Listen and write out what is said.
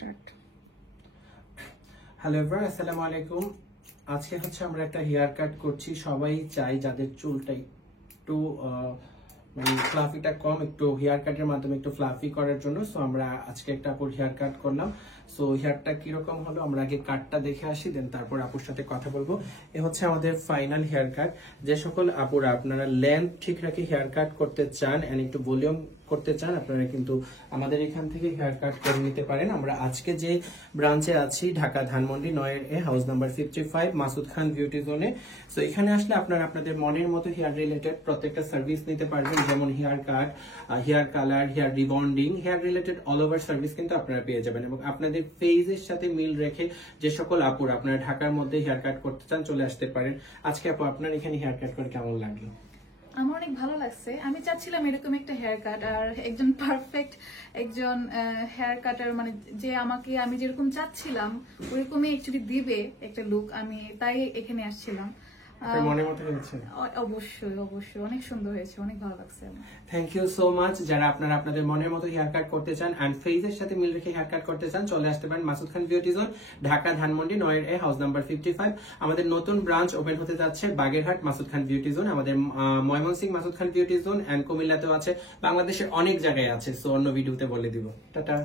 Start. Hello everyone, আসসালামু আলাইকুম। আজকে হচ্ছে আমরা একটা হেয়ার কাট করছি। সবাই চাই যাদের চুলটা একটু মানে ফ্লাফিটা কম, একটু হেয়ার কাটের মাধ্যমে একটু ফ্লাফি করার জন্য। সো আমরা আজকে একটা আপুর হেয়ার কাট করলাম। সো হেয়ারটা কিরকম হলো আমরা আগে কাটটা দেখে আসি, দেন তারপর আপুর সাথে কথা বলবো। এ হচ্ছে আমাদের ফাইনাল হেয়ার কাট। যে সকল আপুরা আপনারা লেন্থ ঠিক রেখে হেয়ার কাট করতে চান এন্ড একটু ভলিউম করতে চান, আপনারা কিন্তু আমাদের এখান থেকে হেয়ার কাট করে নিতে পারেন। আমরা আজকে যে ব্রাঞ্চে আছি Dhaka Dhanmondi 9 house number 55 Masud Khan beauty জোনে। সো এখানে আসলে আপনারা আপনাদের মনের মতো হেয়ার রিলেটেড প্রত্যেকটা সার্ভিস নিতে পারবেন, যেমন hair cut, hair colour, hair rebonding, hair related all over service কিন্তু আপনারা পেয়ে যাবেন। এবং আপনাদের ফেজের সাথে মিল রেখে যে সকল আপুরা আপনারা ঢাকার মধ্যে হেয়ার কাট করতে চান চলে আসতে পারেন। আজকে আপু আপনার এখানে হেয়ার কাট করে কেমন লাগলো? আমার অনেক ভালো লাগছে। আমি চাচ্ছিলাম এরকম একটা হেয়ার কাট, আর একজন পারফেক্ট একজন হেয়ার কাটার, মানে যে আমাকে আমি যেরকম চাচ্ছিলাম ওরকমই অ্যাকচুয়ালি দিবে একটা লুক। আমি তাই এখানে আসছিলাম। আপনার মনের মতো হয়েছে? অবশ্যই অবশ্যই অনেক সুন্দর হয়েছে, অনেক ভালো লাগছে আমার। Thank you so much. যারা আপনারা আপনাদের মনের মতো হেয়ার কাট করতে চান এন্ড ফেজের সাথে মিল রেখে হেয়ার কাট করতে চান চলে আসতে পারেন Masud Khan beauty zone, Dhaka Dhanmondi 9 house number 55। আমাদের নতুন ব্রাঞ্চ ওপেন হতে যাচ্ছে বাগেরহাট মাসুদ খান বিউটি জোন, আমাদের Mymensingh Masud Khan beauty zone and কুমিল্লাতেও আছে, বাংলাদেশের অনেক জায়গায় আছে। সো অন্য ভিডিওতে বলে দিব। টাটা।